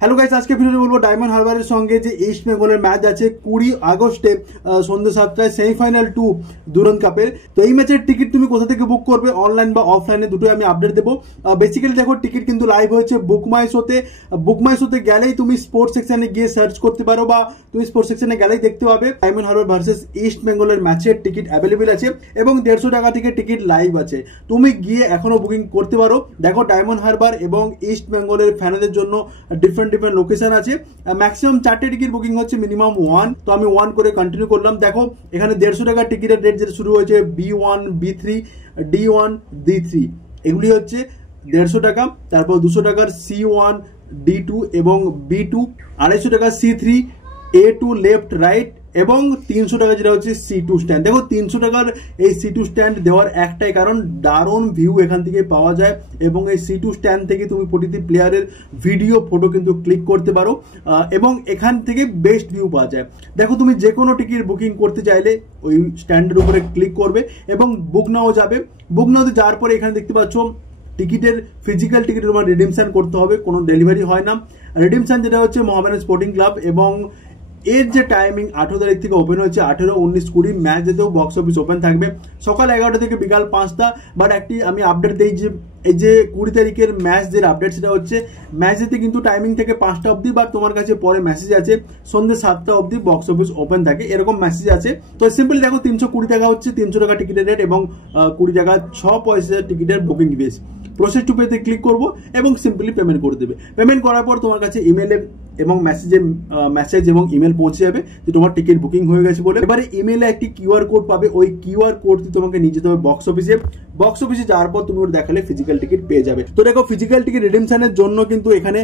Hello guys, আজকে ভিডিওতে বলবো ডায়মন্ড হারবারের সঙ্গে যে ইস্ট বেঙ্গলের ম্যাচ আছে 20 আগস্টে সন্ধ্যে 7টায় সেমিফাইনাল 2 দুরন্ত কাপের। তো এই ম্যাচের টিকিট তুমি কোথা থেকে বুক করবে, অনলাইন বা অফলাইনে, দুটোই আমি আপডেট দেবো। বেসিক্যালি দেখো, টিকিট কিন্তু লাইভ হয়েছে বুকমাইশোতে গেলেই তুমি স্পোর্টস সেকশনে গিয়ে সার্চ করতে পারো, বা তুমি স্পোর্টস সেকশনে গেলেই দেখতে পাবে ডায়মন্ড হারবার ভার্সেস ইস্ট বেঙ্গলের ম্যাচের টিকিট অ্যাভেলেবেল আছে এবং 150 টাকা থেকে টিকিট লাইভ আছে। তুমি গিয়ে এখনো বুকিং করতে পারো। দেখো, ডায়মন্ড হারবার এবং ইস্ট বেঙ্গলের ফ্যানদের জন্য ডিফারেন্ট লোকেশন আছে। ম্যাক্সিমাম 4টে টিকিট বুকিং হচ্ছে, মিনিমাম 1। তো আমি 1 করে কন্টিনিউ করলাম। দেখো, এখানে 150 টাকা টিকিটের রেট যেটা শুরু হয়েছে B1 B3 D1 D3, এগুলি হচ্ছে 150 টাকা। তারপর 200 টাকার C1 D2 এবং B2, 250 টাকা C3 A2 লেফট রাইট, এবং 300 টাকা যেটা হচ্ছে C2 স্ট্যান্ড। দেখো, 300 টাকার এই C2 স্ট্যান্ড দেওয়ার একটাই কারণ, দারুণ ভিউ এখান থেকে পাওয়া যায় এবং এই C2 স্ট্যান্ড থেকে তুমি প্রতিটি প্লেয়ারের ভিডিও ফটো কিন্তু ক্লিক করতে পারো এবং এখান থেকে বেস্ট ভিউ পাওয়া যায়। দেখো, তুমি যে কোনো টিকিট বুকিং করতে চাইলে ওই স্ট্যান্ডের উপরে ক্লিক করবে এবং বুক নাও যাবে। বুক নাওতে যাওয়ার পরে এখানে দেখতে পাচ্ছ টিকিটের ফিজিক্যাল টিকিট তোমার রিডিমশন করতে হবে, কোনো ডেলিভারি হয় না। রিডিমশন যেটা হচ্ছে মোহামেডান স্পোর্টিং ক্লাব, এবং এর যে টাইমিং 18 তারিখ থেকে ওপেন হচ্ছে 18, 19, 20 ম্যাচ যেতেও বক্স অফিস ওপেন থাকবে সকাল 11টা থেকে বিকাল 5টা। বাট একটি আমি আপডেট দিই যে এই যে 20 তারিখের ম্যাচ যে আপডেট, সেটা হচ্ছে ম্যাচ যেতে কিন্তু টাইমিং থেকে 5টা অবধি, বাট তোমার কাছে পরে মেসেজ আছে সন্ধ্যে 7টা অবধি বক্স অফিস ওপেন থাকে, এরকম মেসেজ আছে। তো সিম্পলি দেখো, 320 টাকা হচ্ছে 300 টাকা টিকিটের রেট এবং 20 টাকা 6 পয়সা টিকিটের বুকিং ফিস। প্রসেস টু পেতে ক্লিক করবো এবং সিম্পলি পেমেন্ট করে দেবে। পেমেন্ট করার পর তোমার কাছে ইমেলে এবং মেসেজ এবং ইমেল পৌঁছে যাবে যে তোমার টিকিট বুকিং হয়ে গেছে বলে। এবারে ইমেলে একটি কিউআর কোড পাবে, ওই কিউআর কোডটি তোমাকে নিয়ে যেতে হবে বক্স অফিসে যাওয়ার পর তুমি ওটা দেখালে ফিজিক্যাল টিকিট পেয়ে যাবে। তো দেখো, ফিজিক্যাল টিকিট রিডিমশনের জন্য কিন্তু এখানে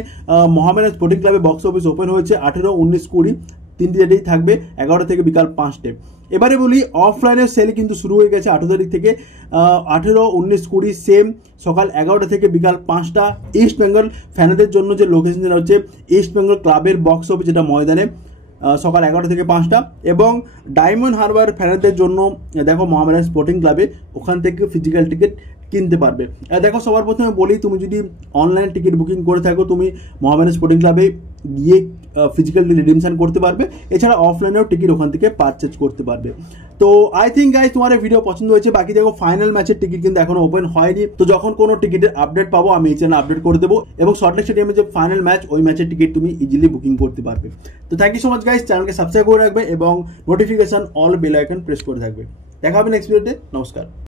মোহামেডান স্পোর্টিং ক্লাবে বক্স অফিস ওপেন হয়েছে 18, 19, 20 তিনটি ডেটেই থাকবে 11টা থেকে বিকাল 5টে। এবারে বলি, অফলাইনের সেল কিন্তু শুরু হয়ে গেছে 18 তারিখ থেকে। 18, 19, 20 সেম সকাল 11টা থেকে বিকাল 5টা। ইস্ট বেঙ্গল ফ্যানদের জন্য যে লোকেশন যেটা হচ্ছে ইস্ট বেঙ্গল ক্লাবের বক্স অফিস, যেটা ময়দানে, সকাল 11টা থেকে 5টা। এবং ডায়মন্ড হারবার ফ্যানদের জন্য দেখো মোহামেডান স্পোর্টিং ক্লাবে, ওখান থেকে ফিজিক্যাল টিকিট কিনতে পারবে। দেখো, সবার প্রথমে বলি, তুমি যদি অনলাইন টিকিট বুকিং করে থাকো, তুমি মোহামেডান স্পোর্টিং ক্লাবে গিয়ে ফিজিক্যাল রিডিমশন করতে পারবে। এছাড়া অফলাইনেও টিকিট ওখান থেকে পারচেজ করতে পারবে। তো আই থিঙ্ক গাইস, তোমার এই ভিডিও পছন্দ হয়েছে। বাকি দেখো, ফাইনাল ম্যাচের টিকিট কিন্তু এখনো ওপেন হয়নি। তো যখন কোনো টিকিটের আপডেট পাবো আমি এই চ্যানেল আপডেট করে দেবো, এবং সল্টলেক স্টেডিয়ামের যে ফাইনাল ম্যাচ, ওই ম্যাচের টিকিট তুমি ইজিলি বুকিং করতে পারবে। তো thank you so much guys, চ্যানেলকে সাবস্ক্রাইব করে রাখবে এবং notification all bell icon press করে থাকবে। দেখা হবে নেক্সট ভিডিওতে। নমস্কার।